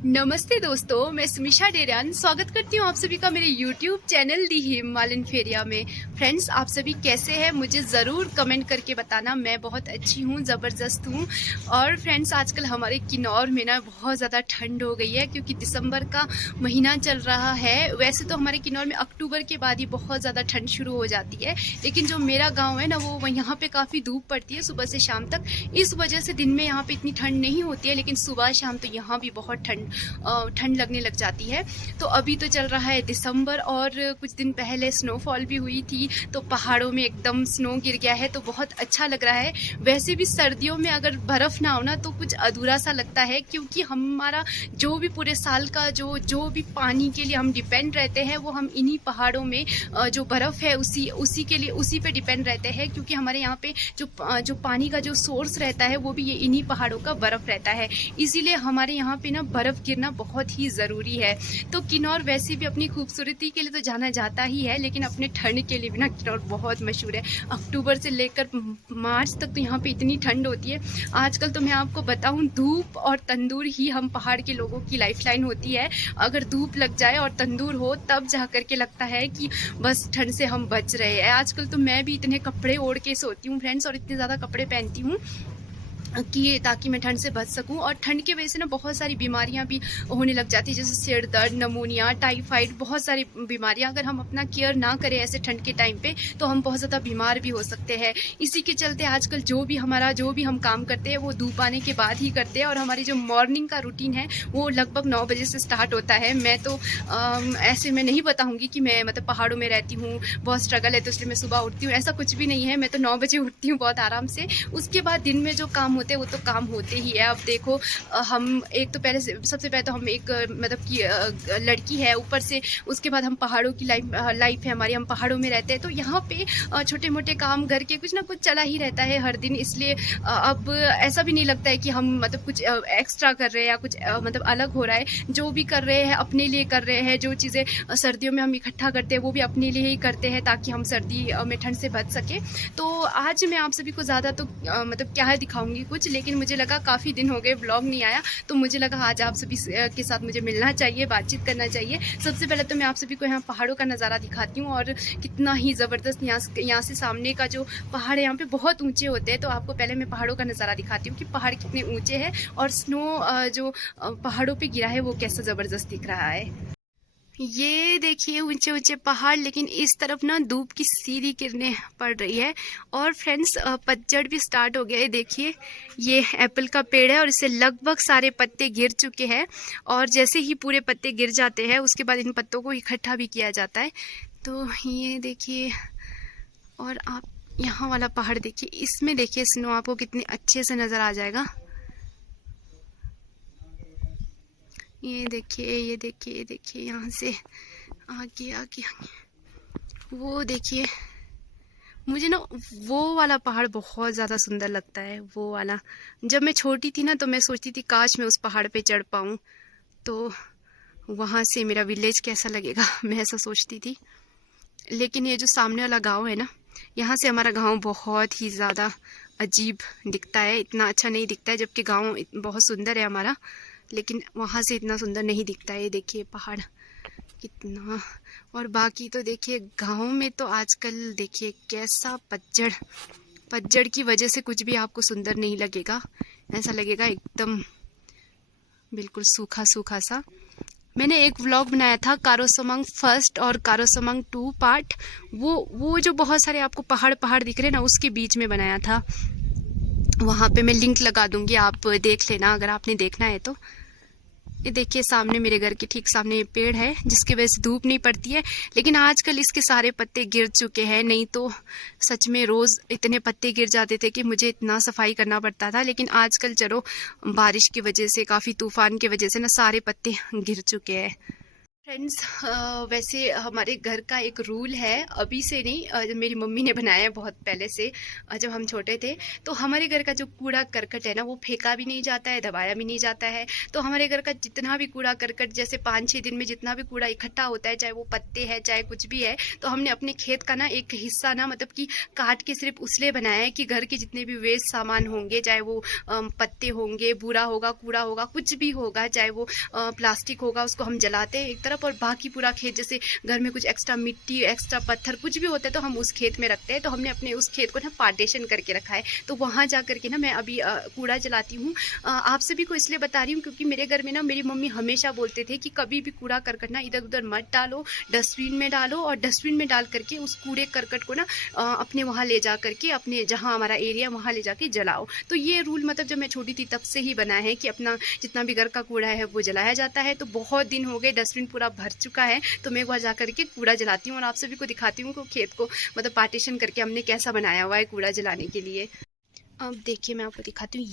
नमस्ते दोस्तों, मैं सुमिशा डेरियान स्वागत करती हूँ आप सभी का मेरे YouTube चैनल दी हिमालयन फेरिया में। फ्रेंड्स, आप सभी कैसे हैं मुझे ज़रूर कमेंट करके बताना। मैं बहुत अच्छी हूँ, ज़बरदस्त हूँ। और फ्रेंड्स, आजकल हमारे किन्नौर में ना बहुत ज़्यादा ठंड हो गई है क्योंकि दिसंबर का महीना चल रहा है। वैसे तो हमारे किन्नौर में अक्टूबर के बाद ही बहुत ज़्यादा ठंड शुरू हो जाती है, लेकिन जो मेरा गाँव है ना वो यहाँ पर काफ़ी धूप पड़ती है सुबह से शाम तक। इस वजह से दिन में यहाँ पर इतनी ठंड नहीं होती है, लेकिन सुबह शाम तो यहाँ भी बहुत ठंड लगने लग जाती है। तो अभी तो चल रहा है दिसंबर और कुछ दिन पहले स्नोफॉल भी हुई थी, तो पहाड़ों में एकदम स्नो गिर गया है, तो बहुत अच्छा लग रहा है। वैसे भी सर्दियों में अगर बर्फ़ ना हो ना तो कुछ अधूरा सा लगता है, क्योंकि हमारा जो भी पूरे साल का जो भी पानी के लिए हम डिपेंड रहते हैं वो हम इन्हीं पहाड़ों में जो बर्फ़ है उसी के लिए उसी पे डिपेंड रहते हैं, क्योंकि हमारे यहाँ पे जो पानी का जो सोर्स रहता है वो भी ये इन्हीं पहाड़ों का बर्फ़ रहता है। इसीलिए हमारे यहाँ पे ना बर्फ़ गिरना बहुत ही ज़रूरी है। तो किन्नौर वैसे भी अपनी खूबसूरती के लिए तो जाना जाता ही है, लेकिन अपने ठंड के लिए भी ना किन्नौर बहुत मशहूर है। अक्टूबर से लेकर मार्च तक तो यहाँ पे इतनी ठंड होती है। आजकल तो मैं आपको बताऊँ, धूप और तंदूर ही हम पहाड़ के लोगों की लाइफलाइन होती है। अगर धूप लग जाए और तंदूर हो तब जा कर के लगता है कि बस ठंड से हम बच रहे हैं। आजकल तो मैं भी इतने कपड़े ओढ़ के सोती हूँ फ्रेंड्स, और इतने ज़्यादा कपड़े पहनती हूँ कि ताकि मैं ठंड से बच सकूं। और ठंड की वजह से ना बहुत सारी बीमारियां भी होने लग जाती है, जैसे सिर दर्द, नमूनिया, टाइफाइड, बहुत सारी बीमारियां। अगर हम अपना केयर ना करें ऐसे ठंड के टाइम पे तो हम बहुत ज़्यादा बीमार भी हो सकते हैं। इसी के चलते आजकल जो भी हम काम करते हैं वो धूप आने के बाद ही करते हैं, और हमारी जो मॉर्निंग का रूटीन है वो लगभग 9 बजे से स्टार्ट होता है। मैं तो ऐसे मैं नहीं बताऊँगी कि मैं मतलब पहाड़ों में रहती हूँ, बहुत स्ट्रगल है तो इसलिए मैं सुबह उठती हूँ, ऐसा कुछ भी नहीं है। मैं तो 9 बजे उठती हूँ बहुत आराम से। उसके बाद दिन में जो काम होते हैं वो तो काम होते ही है। अब देखो, हम एक तो पहले से सबसे पहले तो हम एक मतलब कि लड़की है, ऊपर से उसके बाद हम पहाड़ों की लाइफ है हमारी, हम पहाड़ों में रहते हैं। तो यहाँ पे छोटे मोटे काम घर के कुछ ना कुछ चला ही रहता है हर दिन, इसलिए अब ऐसा भी नहीं लगता है कि हम मतलब कुछ एक्स्ट्रा कर रहे हैं या कुछ मतलब अलग हो रहा है। जो भी कर रहे हैं अपने लिए कर रहे हैं। जो चीज़ें सर्दियों में हम इकट्ठा करते हैं वो भी अपने लिए ही करते हैं, ताकि हम सर्दी में ठंड से बच सके। तो आज मैं आप सभी को ज़्यादा तो मतलब क्या है दिखाऊंगी कुछ, लेकिन मुझे लगा काफ़ी दिन हो गए ब्लॉग नहीं आया, तो मुझे लगा आज आप सभी के साथ मुझे मिलना चाहिए, बातचीत करना चाहिए। सबसे पहले तो मैं आप सभी को यहाँ पहाड़ों का नज़ारा दिखाती हूँ, और कितना ही ज़बरदस्त यहाँ से सामने का जो पहाड़ है यहाँ पे बहुत ऊंचे होते हैं। तो आपको पहले मैं पहाड़ों का नज़ारा दिखाती हूँ कि पहाड़ कितने ऊंचे हैं, और स्नो जो पहाड़ों पर गिरा है वो कैसा ज़बरदस्त दिख रहा है। ये देखिए ऊंचे ऊंचे पहाड़, लेकिन इस तरफ ना धूप की सीधी किरणें पड़ रही है। और फ्रेंड्स, पतझड़ भी स्टार्ट हो गया है। देखिए, ये एप्पल का पेड़ है और इससे लगभग सारे पत्ते गिर चुके हैं, और जैसे ही पूरे पत्ते गिर जाते हैं उसके बाद इन पत्तों को इकट्ठा भी किया जाता है। तो ये देखिए, और आप यहाँ वाला पहाड़ देखिए, इसमें देखिए स्नो आपको कितनी अच्छे से नज़र आ जाएगा। ये देखिए, ये देखिए, ये देखिए, यहाँ से आगे आगे आगे वो देखिए। मुझे ना वो वाला पहाड़ बहुत ज़्यादा सुंदर लगता है, वो वाला। जब मैं छोटी थी ना तो मैं सोचती थी काश मैं उस पहाड़ पे चढ़ पाऊँ, तो वहाँ से मेरा विलेज कैसा लगेगा मैं ऐसा सोचती थी। लेकिन ये जो सामने वाला गांव है ना, यहाँ से हमारा गांव बहुत ही ज़्यादा अजीब दिखता है, इतना अच्छा नहीं दिखता है। जबकि गांव बहुत सुंदर है हमारा, लेकिन वहाँ से इतना सुंदर नहीं दिखता है। ये देखिए पहाड़ कितना, और बाकी तो देखिए गाँव में तो आजकल देखिए कैसा पतझड़ की वजह से कुछ भी आपको सुंदर नहीं लगेगा, ऐसा लगेगा एकदम बिल्कुल सूखा सूखा सा। मैंने एक व्लॉग बनाया था कारोसोमंग फर्स्ट और कारोसोमंग 2 पार्ट, वो जो बहुत सारे आपको पहाड़ दिख रहे हैं ना, उसके बीच में बनाया था। वहाँ पे मैं लिंक लगा दूंगी, आप देख लेना अगर आपने देखना है तो। ये देखिए सामने मेरे घर के ठीक सामने ये पेड़ है, जिसकी वजह से धूप नहीं पड़ती है, लेकिन आजकल इसके सारे पत्ते गिर चुके हैं। नहीं तो सच में रोज़ इतने पत्ते गिर जाते थे कि मुझे इतना सफाई करना पड़ता था। लेकिन आजकल चलो बारिश की वजह से, काफ़ी तूफान की वजह से ना सारे पत्ते गिर चुके हैं। फ्रेंड्स, वैसे हमारे घर का एक रूल है, अभी से नहीं, मेरी मम्मी ने बनाया है बहुत पहले से। जब हम छोटे थे तो हमारे घर का जो कूड़ा करकट है ना, वो फेंका भी नहीं जाता है, दबाया भी नहीं जाता है। तो हमारे घर का जितना भी कूड़ा करकट, जैसे 5-6 दिन में जितना भी कूड़ा इकट्ठा होता है, चाहे वो पत्ते हैं चाहे कुछ भी है, तो हमने अपने खेत का ना एक हिस्सा ना, मतलब कि काट के सिर्फ उसलिए बनाया है कि घर के जितने भी वेस्ट सामान होंगे, चाहे वो पत्ते होंगे, बूरा होगा, कूड़ा होगा, कुछ भी होगा, चाहे वो प्लास्टिक होगा, उसको हम जलाते हैं एक तरफ, और बाकी पूरा खेत, जैसे घर में कुछ एक्स्ट्रा मिट्टी, एक्स्ट्रा पत्थर कुछ भी होता है तो हम उस खेत में रखते हैं। तो हमने अपने उस खेत को ना पार्टीशन करके रखा है, तो वहाँ जा करके ना मैं अभी कूड़ा जलाती हूँ। आप सभी को इसलिए बता रही हूँ क्योंकि मेरे घर में ना मेरी मम्मी हमेशा बोलते थे कि कभी भी कूड़ा करकट ना इधर उधर मत डालो, डस्टबिन में डालो, और डस्टबिन में डाल करके उस कूड़े करकट को ना अपने वहाँ ले जा करके, अपने जहाँ हमारा एरिया वहाँ ले जाके जलाओ। तो ये रूल मतलब जब मैं छोटी थी तब से ही बना है कि अपना जितना भी घर का कूड़ा है वो जलाया जाता है। तो बहुत दिन हो गए, डस्टबिन पूरा भर चुका है, तो मैं एक बार जा करके कूड़ा जलाती हूँ और आप सभी को दिखाती हूँ कि खेत को मतलब पार्टीशन करके हमने कैसा बनाया हुआ है कूड़ा जलाने के लिए। अब देखिए मैं आपको दिखाती हूँ,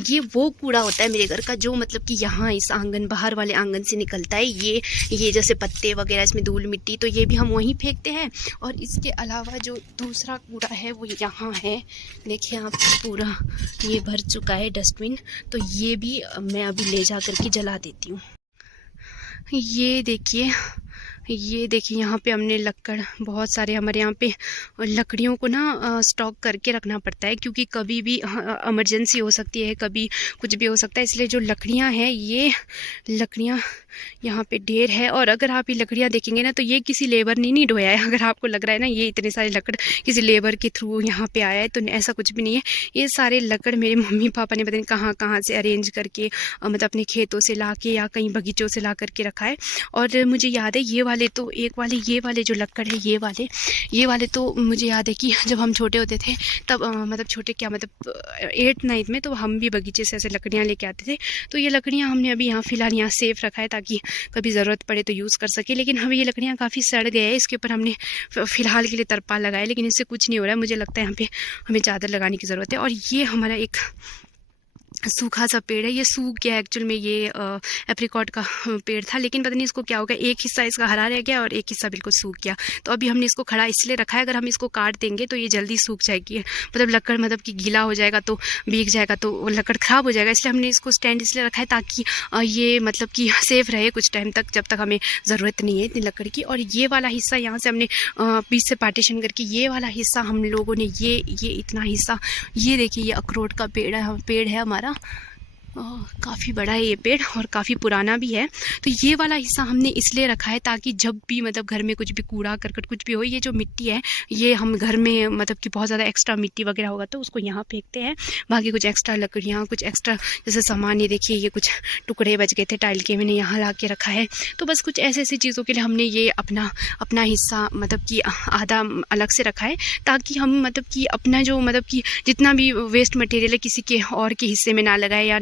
ये वो कूड़ा होता है मेरे घर का जो मतलब कि यहाँ इस आंगन, बाहर वाले आंगन से निकलता है। ये जैसे पत्ते वगैरह, इसमें धूल मिट्टी, तो ये भी हम वहीं फेंकते हैं। और इसके अलावा जो दूसरा कूड़ा है वो यहाँ है, देखिए आप, पूरा ये भर चुका है डस्टबिन, तो ये भी मैं अभी ले जा करके जला देती हूँ। ये देखिए यहाँ पे हमने लकड़, बहुत सारे हमारे यहाँ पे लकड़ियों को ना स्टॉक करके रखना पड़ता है, क्योंकि कभी भी इमरजेंसी हो सकती है, कभी कुछ भी हो सकता है। इसलिए जो लकड़ियाँ हैं, ये लकड़ियाँ यहाँ पे ढेर है। और अगर आप ये लकड़ियाँ देखेंगे ना, तो ये किसी लेबर ने नहीं ढोया है। अगर आपको लग रहा है ना ये इतने सारे लकड़ किसी लेबर के थ्रू यहाँ पे आया है, तो ऐसा कुछ भी नहीं है। ये सारे लकड़ मेरे मम्मी पापा ने पता नहीं कहाँ कहाँ से अरेंज करके, मतलब अपने खेतों से ला के या कहीं बगीचों से ला करके रखा है। और मुझे याद है ये वाले जो लक्कड़ है, ये वाले तो मुझे याद है कि जब हम छोटे होते थे तब मतलब छोटे क्या, मतलब 8th-9th में, तो हम भी बगीचे से ऐसे लकड़ियाँ लेके आते थे। तो ये लकड़ियाँ हमने अभी यहाँ फ़िलहाल यहाँ सेफ रखा है ताकि कभी ज़रूरत पड़े तो यूज़ कर सके। लेकिन हमें ये लकड़ियाँ काफ़ी सड़ गए हैं, इसके ऊपर हमने फ़िलहाल के लिए तरपाल लगाया, लेकिन इससे कुछ नहीं हो रहा है। मुझे लगता है यहाँ पे हमें चादर लगाने की ज़रूरत है। और ये हमारा एक सूखा सा पेड़ है, ये सूख गया एक्चुअल में। ये एप्रिकॉट का पेड़ था, लेकिन पता नहीं इसको क्या हो गया, एक हिस्सा इसका हरा रह गया और एक हिस्सा बिल्कुल सूख गया। तो अभी हमने इसको खड़ा इसलिए रखा है, अगर हम इसको काट देंगे तो ये जल्दी सूख जाएगी, मतलब लकड़ मतलब कि गीला हो जाएगा, तो भीग जाएगा, तो लकड़ ख़राब हो जाएगा। इसलिए हमने इसको स्टैंड इसलिए रखा है ताकि ये मतलब कि सेफ़ रहे कुछ टाइम तक, जब तक हमें ज़रूरत नहीं है इतनी लकड़ की। और ये वाला हिस्सा यहाँ से हमने बीच से पार्टीशन करके, ये वाला हिस्सा हम लोगों ने ये इतना हिस्सा, ये देखिए ये अखरोट का पेड़ है हमारा, काफ़ी बड़ा है ये पेड़ और काफ़ी पुराना भी है। तो ये वाला हिस्सा हमने इसलिए रखा है ताकि जब भी मतलब घर में कुछ भी कूड़ा करकट कुछ भी हो, ये जो मिट्टी है ये हम घर में मतलब कि बहुत ज़्यादा एक्स्ट्रा मिट्टी वगैरह होगा तो उसको यहाँ फेंकते हैं। बाकी कुछ एक्स्ट्रा लकड़ियाँ, कुछ एक्स्ट्रा जैसे सामान, ये देखिए ये कुछ टुकड़े बच गए थे टाइल के, मैंने यहाँ ला के रखा है। तो बस कुछ ऐसी ऐसी चीज़ों के लिए हमने ये अपना हिस्सा मतलब कि आधा अलग से रखा है, ताकि हम मतलब कि अपना जो मतलब कि जितना भी वेस्ट मटेरियल है किसी के और के हिस्से में ना लगाए, या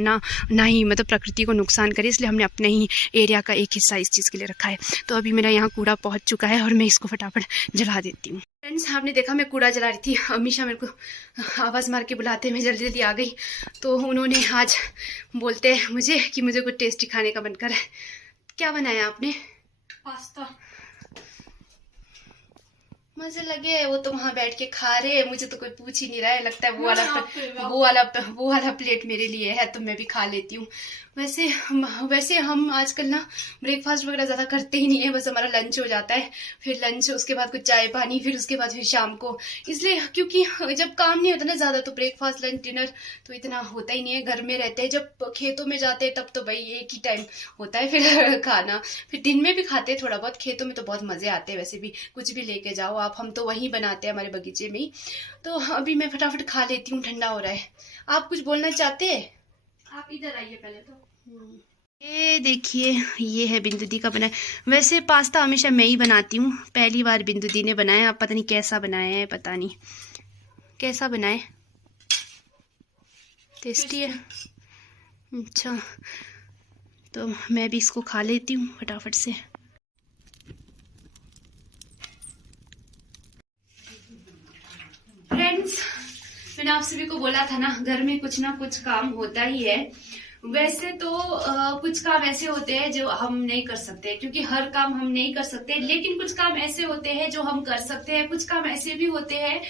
ना ही मतलब प्रकृति को नुकसान करे। इसलिए हमने अपने ही एरिया का एक हिस्सा इस चीज़ के लिए रखा है। तो अभी मेरा यहाँ कूड़ा पहुँच चुका है और मैं इसको फटाफट जला देती हूँ। फ्रेंड्स, आपने देखा मैं कूड़ा जला रही थी, अमीशा मेरे को आवाज़ मार के बुलाते, मैं जल्दी जल्दी आ गई। तो उन्होंने आज बोलते हैं मुझे कि मुझे कुछ टेस्टी खाने का मन कर है। क्या बनाया आपने? पास्ता। मुझे लगे वो तो वहाँ बैठ के खा रहे हैं, मुझे तो कोई पूछ ही नहीं रहा है। लगता है वो वाला प्लेट मेरे लिए है, तो मैं भी खा लेती हूँ। वैसे हम आजकल ना ब्रेकफास्ट वगैरह ज़्यादा करते ही नहीं है, बस हमारा लंच हो जाता है, फिर लंच, उसके बाद कुछ चाय पानी, फिर उसके बाद फिर शाम को। इसलिए क्योंकि जब काम नहीं होता ना ज़्यादा, तो ब्रेकफास्ट लंच डिनर तो इतना होता ही नहीं है। घर में रहते हैं, जब खेतों में जाते हैं तब तो भाई एक ही टाइम होता है फिर खाना। फिर दिन में भी खाते हैं थोड़ा बहुत, खेतों में तो बहुत मज़े आते हैं। वैसे भी कुछ भी लेके जाओ आप, हम तो वहीं बनाते हैं हमारे बगीचे में ही। तो अभी मैं फटाफट खा लेती हूँ, ठंडा हो रहा है। आप कुछ बोलना चाहते हैं? आप इधर आइए पहले तो। ये देखिए ये है बिंदु दी का बनाया। वैसे पास्ता हमेशा मैं ही बनाती हूँ, पहली बार बिंदु दी ने बनाया। आप पता नहीं कैसा बनाया है, पता नहीं कैसा बनाए, टेस्टी है। अच्छा, तो मैं भी इसको खा लेती हूँ फटाफट से। फ्रेंड्स, मैंने आप सभी को बोला था ना, घर में कुछ ना कुछ काम होता ही है। वैसे तो कुछ काम ऐसे होते हैं जो हम नहीं कर सकते, क्योंकि हर काम हम नहीं कर सकते, लेकिन कुछ काम ऐसे होते हैं जो हम कर सकते हैं। कुछ काम ऐसे भी होते हैं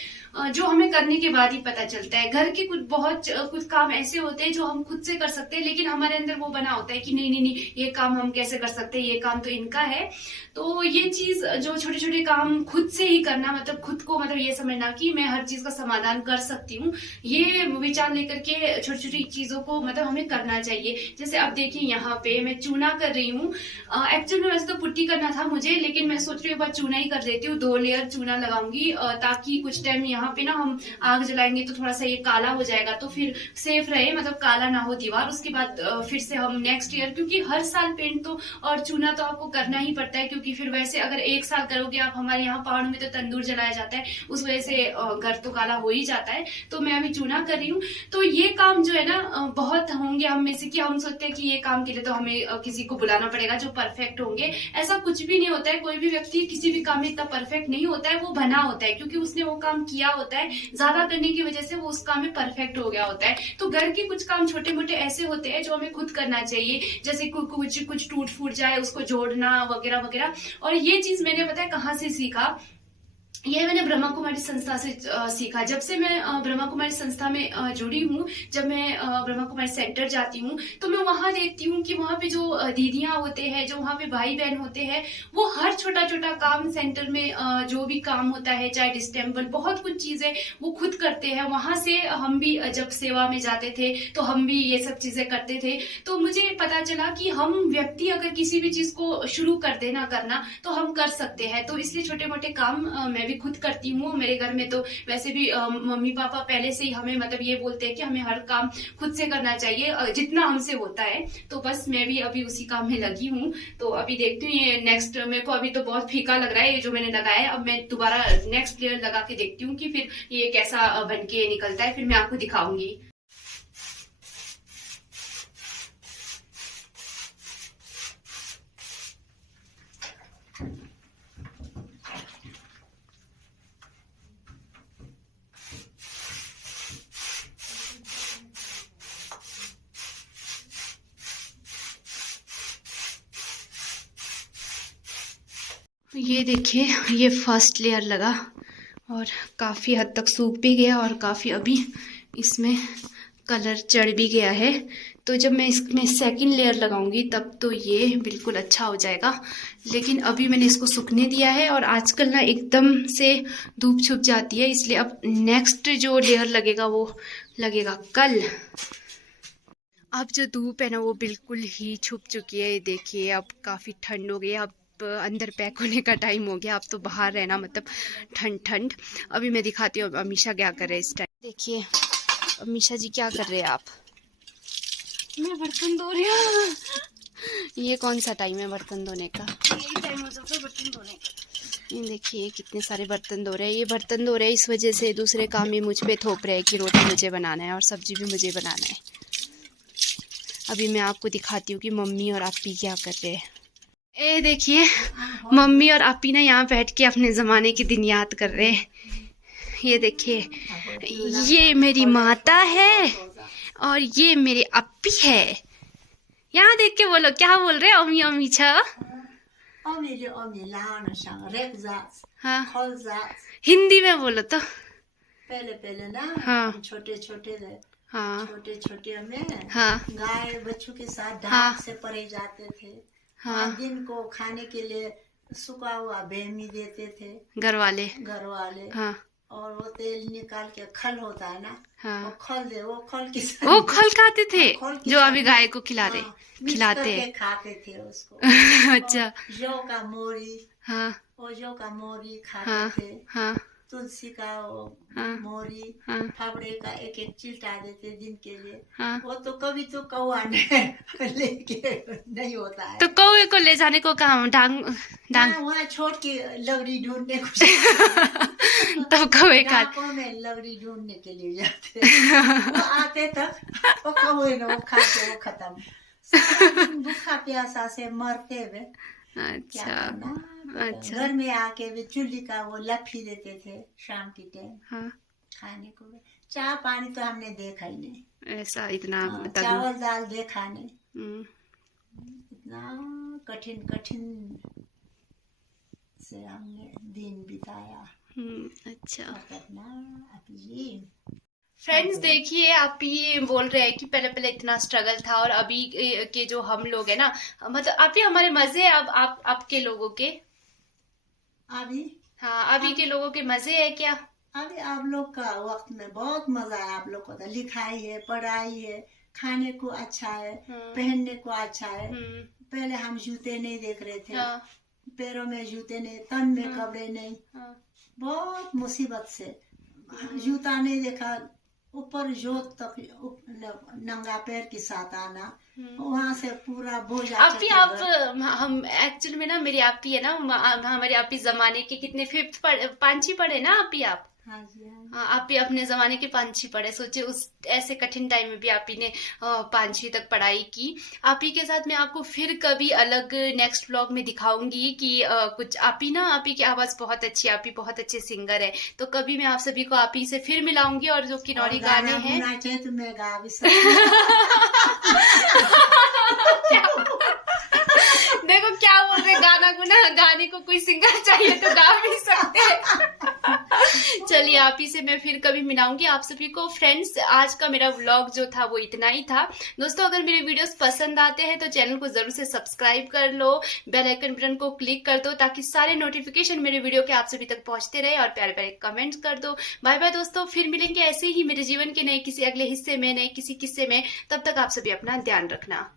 जो हमें करने के बाद ही पता चलता है। घर के कुछ काम ऐसे होते हैं जो हम खुद से कर सकते हैं, लेकिन हमारे अंदर वो बना होता है कि नहीं नहीं नहीं, ये काम हम कैसे कर सकते हैं, ये काम तो इनका है। तो ये चीज जो छोटे छोटे काम खुद से ही करना, मतलब खुद को मतलब ये समझना कि मैं हर चीज का समाधान कर सकती हूँ, ये विचार लेकर के छोटी छोटी चीजों को मतलब हमें करना चाहिए। जैसे अब देखिए यहाँ पे मैं चूना कर रही हूँ। एक्चुअली में वैसे तो पुट्टी करना था मुझे, लेकिन मैं सोच रही हूँ चूना ही कर देती हूँ। 2 लेयर चूना लगाऊंगी ताकि कुछ टाइम यहाँ पे ना हम आग जलाएंगे तो थोड़ा सा ये काला हो जाएगा, तो फिर सेफ रहे, मतलब काला ना हो दीवार। उसके बाद फिर से हम नेक्स्ट ईयर, क्योंकि हर साल पेंट तो और चूना तो आपको करना ही पड़ता है, क्योंकि फिर वैसे अगर एक साल करोगे आप, हमारे यहाँ पहाड़ों में तो तंदूर जलाया जाता है, उस वजह से घर तो काला हो ही जाता है। तो मैं अभी चूना कर रही हूँ। तो ये काम जो है ना बहुत होंगे हम में से कि हम सोचते हैं कि ये काम के लिए तो हमें किसी को बुलाना पड़ेगा जो परफेक्ट होंगे। ऐसा कुछ भी नहीं होता है। कोई भी व्यक्ति किसी भी काम में इतना परफेक्ट नहीं होता है, वो बना होता है, क्योंकि उसने वो काम किया होता है, ज्यादा करने की वजह से वो उस काम में परफेक्ट हो गया होता है। तो घर के कुछ काम छोटे मोटे ऐसे होते हैं जो हमें खुद करना चाहिए, जैसे कुछ टूट फूट जाए उसको जोड़ना वगैरह वगैरह। और ये चीज मैंने पता है कहाँ से सीखा, ये मैंने ब्रह्मा कुमारी संस्था से सीखा। जब से मैं ब्रह्मा कुमारी संस्था में जुड़ी हूँ, जब मैं ब्रह्मा कुमारी सेंटर जाती हूँ, तो मैं वहां देखती हूँ कि वहां पे जो दीदियां होते हैं, जो वहां पे भाई बहन होते हैं, वो हर छोटा छोटा काम सेंटर में जो भी काम होता है, चाहे डिस्टेंबल, बहुत कुछ चीजें वो खुद करते हैं। वहां से हम भी जब सेवा में जाते थे तो हम भी ये सब चीजें करते थे। तो मुझे पता चला कि हम व्यक्ति अगर किसी भी चीज को शुरू कर देना करना तो हम कर सकते हैं। तो इसलिए छोटे मोटे काम मैं भी खुद करती हूँ। मेरे घर में तो वैसे भी मम्मी पापा पहले से ही हमें मतलब ये बोलते हैं कि हमें हर काम खुद से करना चाहिए जितना हमसे होता है। तो बस मैं भी अभी उसी काम में लगी हूँ। तो अभी देखती हूँ ये नेक्स्ट, मेरे को अभी तो बहुत फीका लग रहा है ये जो मैंने लगाया है। अब मैं दोबारा नेक्स्ट लेयर लगा के देखती हूँ कि फिर ये कैसा बन के निकलता है, फिर मैं आपको दिखाऊंगी। ये देखिए ये फर्स्ट लेयर लगा और काफ़ी हद तक सूख भी गया और काफ़ी अभी इसमें कलर चढ़ भी गया है। तो जब मैं इसमें सेकंड लेयर लगाऊंगी तब तो ये बिल्कुल अच्छा हो जाएगा। लेकिन अभी मैंने इसको सूखने दिया है और आजकल ना एकदम से धूप छुप जाती है, इसलिए अब नेक्स्ट जो लेयर लगेगा वो लगेगा कल। अब जो धूप है ना वो बिल्कुल ही छुप चुकी है। देखिए अब काफ़ी ठंड हो गई है, अब अंदर पैक होने का टाइम हो गया। अब तो बाहर रहना मतलब ठंड ठंड। अभी मैं दिखाती हूँ अमीशा क्या कर रहे हैं इस टाइम। देखिए अमीशा जी क्या कर रहे हैं आप? मैं बर्तन धो रही हूँ। ये कौन सा टाइम है बर्तन धोने का? यही टाइम हो जाता है बर्तन धोने का। ये देखिए कितने सारे बर्तन धो रहे हैं। ये बर्तन धो रहे हैं इस वजह से दूसरे काम भी मुझ पे थोप रहे हैं कि रोटी मुझे बनाना है और सब्जी भी मुझे बनाना है। अभी मैं आपको दिखाती हूँ कि मम्मी और आपी क्या कर रहे हैं। ए देखिए मम्मी और आपी ना यहाँ बैठ के अपने ज़माने के दिन याद कर रहे हैं। ये देखिए ये मेरी माता है और ये मेरे अपी है। यहाँ देख के बोलो क्या बोल रहे अम्मी अम्मी छ। हाँ हिंदी में बोलो तो। पहले पहले ना हाँ छोटे छोटे हाँ छोटे छोटे में हाँ गाय बच्चों के साथ ढाक हाँ से परे जाते थे। हाँ दिन को खाने के लिए सूखा हुआ बेमी देते थे घर वाले। हाँ और वो तेल निकाल के खल होता है ना, हाँ वो खल के साथ वो खल खाते थे जो अभी साथ गाय को खिलाते खिलाते खाते थे उसको। अच्छा जौ का मोरी, हाँ वो जौ का मोरी खाते हाँ थे। हाँ तुलसी का वो हाँ मोरी, हाँ फावड़े का एक एक चिल्टा देते दिन के लिए। हाँ। वो तो कभी तो कौआ लेके नहीं होता है तो कौवे को ले जाने को कहा डांग डांग वहाँ छोड़ के लगड़ी ढूंढने को तब कौवे खा डाकों में लगड़ी ढूंढने के लिए जाते। वो आते तक वो कौवे ना वो खा के वो खत्म। सारा दिन भूखा प्यासा से मरते हुए क्या अच्छा करना। अच्छा घर में आके भी चूल्ही का वो लफी देते थे शाम की टाइम हाँ खाने को। चाय पानी तो हमने देखा ही नहीं। ऐसा इतना हाँ, मतलब चावल दाल देखा नहीं। हम्म, इतना कठिन कठिन से हमने दिन बिताया। अच्छा करना आप जी। फ्रेंड्स देखिए, आप ये बोल रहे हैं कि पहले पहले इतना स्ट्रगल था और अभी के जो हम लोग है ना, मतलब अभी हमारे मजे हैं। अब आप आपके लोगों के अभी हाँ अभी के लोगों के मजे है क्या? अभी आप लोग का वक्त में बहुत मजा है। आप लोग को तो लिखाई है, पढ़ाई है, खाने को अच्छा है, पहनने को अच्छा है। पहले हम जूते नहीं देख रहे थे। हाँ, पैरों में जूते नहीं, तन में कपड़े नहीं। हाँ, बहुत मुसीबत से जूता नहीं देखा, ऊपर जोत तक नंगा पैर के साथ आना, वहां से पूरा बोझ। आप हम एक्चुअल में ना, मेरी आपी है ना, हमारे आपी जमाने के कितने फिफ्थ पांची पढ़े ना आपी आप? हाँ जी, हाँ, आप भी अपने जमाने के पांचवी पढ़े। सोचे उस ऐसे कठिन टाइम में भी आप ही ने पांचवी तक पढ़ाई की। आप ही के साथ मैं आपको फिर कभी अलग नेक्स्ट व्लॉग में दिखाऊंगी कि कुछ आप ही ना, आप ही की आवाज बहुत अच्छी है, आप ही बहुत अच्छे सिंगर है। तो कभी मैं आप सभी को आप ही से फिर मिलाऊंगी। और जो किन्नौरी गाने हैं चाहिए तो मैं गा भी सकती देखो क्या बोल रहे, गाना गुना गाने को कोई सिंगर चाहिए तो गा भी सकते हैं। चलिए आप ही से मैं फिर कभी मिलाऊंगी आप सभी को। फ्रेंड्स आज का मेरा व्लॉग जो था वो इतना ही था। दोस्तों अगर मेरे वीडियोस पसंद आते हैं तो चैनल को जरूर से सब्सक्राइब कर लो, बेल आइकन बटन को क्लिक कर दो ताकि सारे नोटिफिकेशन मेरे वीडियो के आप सभी तक पहुंचते रहे, और प्यारे प्यारे कमेंट्स कर दो। बाय बाय दोस्तों, फिर मिलेंगे ऐसे ही मेरे जीवन के नए किसी अगले हिस्से में, नए किसी किस्से में। तब तक आप सभी अपना ध्यान रखना।